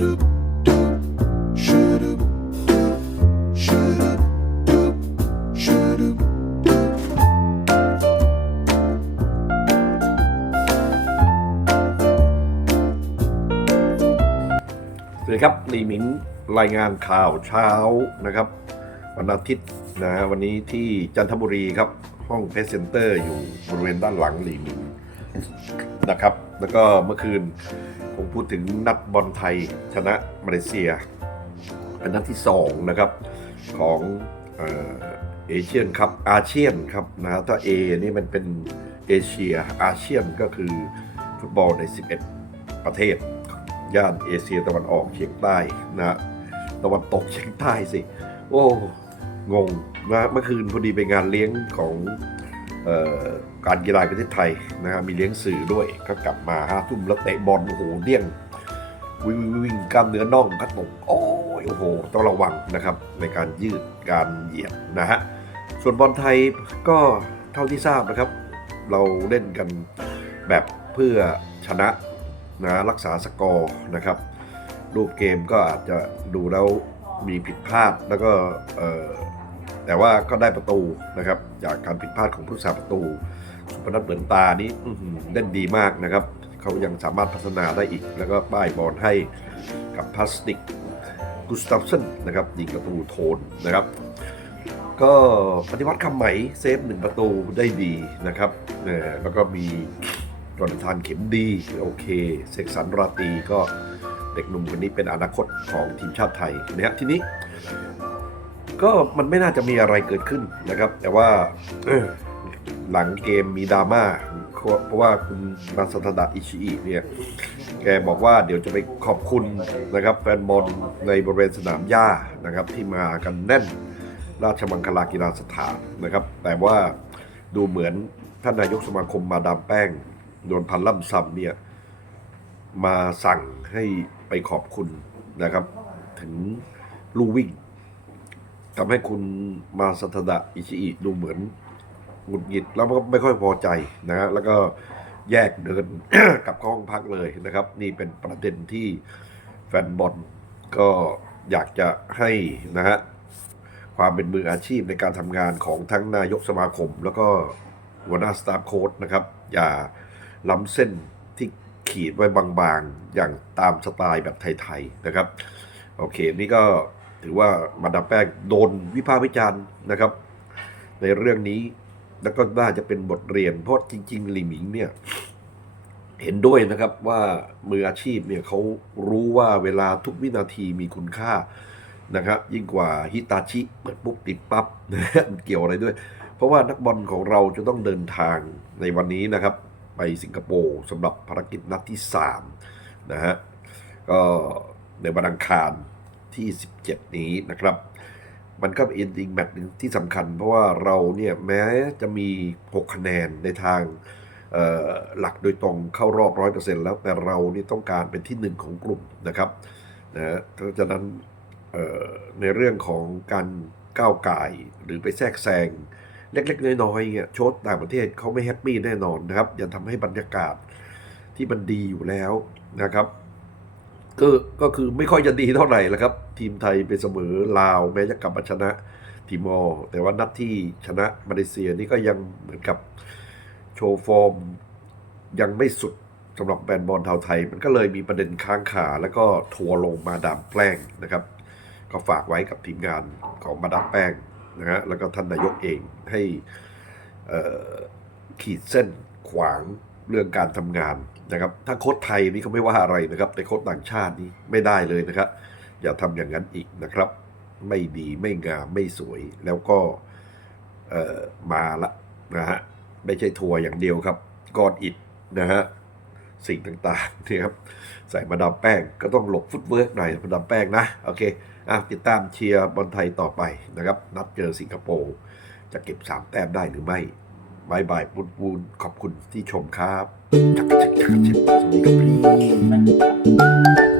สวัสดีครับลีหมิงรายงานข่าวเช้านะครับ วันอาทิตย์นะวันนี้ที่จันทบุรีครับ ห้องเพสเซนเตอร์อยู่บริเวณด้านหลังลีหมิงนะครับ แล้วก็เมื่อคืนผมพูดถึงนัดบอลไทยชนะมาเลเซีย เป็นนัดที่ 2 นะครับของเอเชียนครับอาเซียนครับนะถ้า A นี่มันเป็นเอเชียอาเซียนก็คือฟุตบอลใน 11 ประเทศ ย่านเอเชียตะวันออกเฉียงใต้นะตะวันตกเฉียงใต้สิ โอ้ งงนะเมื่อคืนพอดีไปงานเลี้ยงของ การกีฬาประเทศไทยนะฮะมีเลี้ยงสื่อด้วยก็กลับมาห้าทุ่มแล้วเตะบอลโอ้โหเดี่ยงวิ่งวิ่งกล้ามเนื้อน่องกระตุกโอ้ยโอ้โหต้องระวังนะครับในการยืดการเหยียดนะฮะส่วนบอลไทยก็เท่าที่ทราบนะครับ เราเล่นกันแบบเพื่อชนะนะรักษาสกอร์นะครับ รูปเกมก็อาจจะดูแล้วมีผิดพลาดแล้วก็ แต่ว่าก็ได้ประตูนะครับ จากการผิดพลาดของผู้สาประตูสุพนัทเหมือนตานี้เล่นดีมากนะครับ เขายังสามารถพัฒนาได้อีก แล้วก็ป้ายบอลให้กับพลาสติกกุสตาฟสันนะครับยิงประตูโทนนะครับ ก็ปฏิวัติคำไหมเซฟหนึ่งประตูได้ดีนะครับแล้วก็มีจนทานเข็มดีโอเค เสกสรรราตีก็เด็กหนุ่มคนนี้เป็นอนาคตของทีมชาติไทยนะฮะทีนี้ ก็มันไม่น่าจะมีอะไรเกิดขึ้นนะครับ แต่ว่าหลังเกมมีดราม่าเพราะว่าคุณมาสตดะอิชิอิเนี่ย แกบอกว่าเดี๋ยวจะไปขอบคุณนะครับ แฟนบอลในบริเวณสนามหญ้านะครับ ที่มากันแน่นราชมังคลากีฬาสถานนะครับ แต่ว่าดูเหมือนท่านนายกสมาคมมาดามแป้งโดนพันล่ำซำเนี่ย มาสั่งให้ไปขอบคุณนะครับ ถึงลู่วิ่ง ทำให้คุณมาสัตดะอิชิอิดูเหมือนหงุดหงิดแล้วก็ไม่ค่อยพอใจนะฮะแล้วก็แยกเดิน กลับห้องพักเลยนะครับ นี่เป็นประเด็นที่แฟนบอลก็อยากจะให้นะฮะความเป็นมืออาชีพในการทำงานของทั้งนายกสมาคม แล้วก็หัวหน้าสตาฟโค้ดนะครับ อย่าล้ำเส้นที่ขีดไว้บางๆ อย่างตามสไตล์แบบไทย ๆ นะครับ โอเค นี่ก็ ถือว่ามาดามแป้งโดนวิพากษ์วิจารณ์นะครับ ในเรื่องนี้แล้วก็น่าจะเป็นบทเรียน เพราะจริง ๆ หลีหมิงเนี่ย เห็นด้วยนะครับว่ามืออาชีพเนี่ยเขารู้ว่าเวลาทุกวินาทีมีคุณค่านะครับ ยิ่งกว่าฮิตาชิเปิดปุ๊บติดปั๊บมันเกี่ยวอะไรด้วย เพราะว่านักบอลของเราจะต้องเดินทางในวันนี้นะครับ ไปสิงคโปร์สำหรับภารกิจนัดที่3นะฮะก็ในวันอังคาร ที่ 17 นี้นะครับ มันก็เป็นอีกแมตช์หนึ่งที่สำคัญ เพราะว่าเราเนี่ยแม้จะมี 6 คะแนนในทางหลักโดยตรงเข้ารอบ100%แล้วแต่เรานี่ต้องการเป็นที่หนึ่งของกลุ่มนะครับนะเพราะฉะนั้นในเรื่องของการก้าวไก่หรือไปแทรกแซงเล็กๆ น้อยๆเนี่ยโชดต่างประเทศเขาไม่แฮปปี้แน่นอนนะครับอย่าทำให้บรรยากาศที่มันดีอยู่แล้วนะครับ ก็ก็คือไม่ค่อยจะดีเท่าไหร่แล้วครับ ทีมไทยไปเสมอลาวแม้จะกลับมาชนะทีมอร์แต่ว่านัดที่ชนะมาเลเซียนี่ก็ยังเหมือนกับโชว์ฟอร์มยังไม่สุดสำหรับแบนบอลชาวไทย มันก็เลยมีประเด็นค้างคาแล้วก็ทัวลงมาดามแป้งนะครับ ก็ฝากไว้กับทีมงานของมาดามแป้งนะฮะแล้วก็ท่านนายกเองให้ขีดเส้นขวางเรื่องการทำงาน นะครับถ้าโค้ชไทยนี่เขาไม่ว่าอะไรนะครับ แต่โค้ชต่างชาตินี่ไม่ได้เลยนะครับ อย่าทำอย่างนั้นอีกนะครับ ไม่ดีไม่งามไม่สวยแล้วก็เอ่อมาละนะฮะไม่ใช่ทัวร์อย่างเดียวครับกอดอิดนะฮะสิ่งต่างๆเนี่ยครับใส่มาดามแป้งก็ต้องหลบฟุตเวิร์กหน่อยมาดามแป้งนะโอเคอะติดตามเชียร์บอลไทยต่อไปนะครับ นัดเจอสิงคโปร์จะเก็บ 3 แต้มได้หรือไม่ บายบายปุนปูนขอบคุณที่ชมครับจักรจักรจักรจักรสวัสดีครับพี่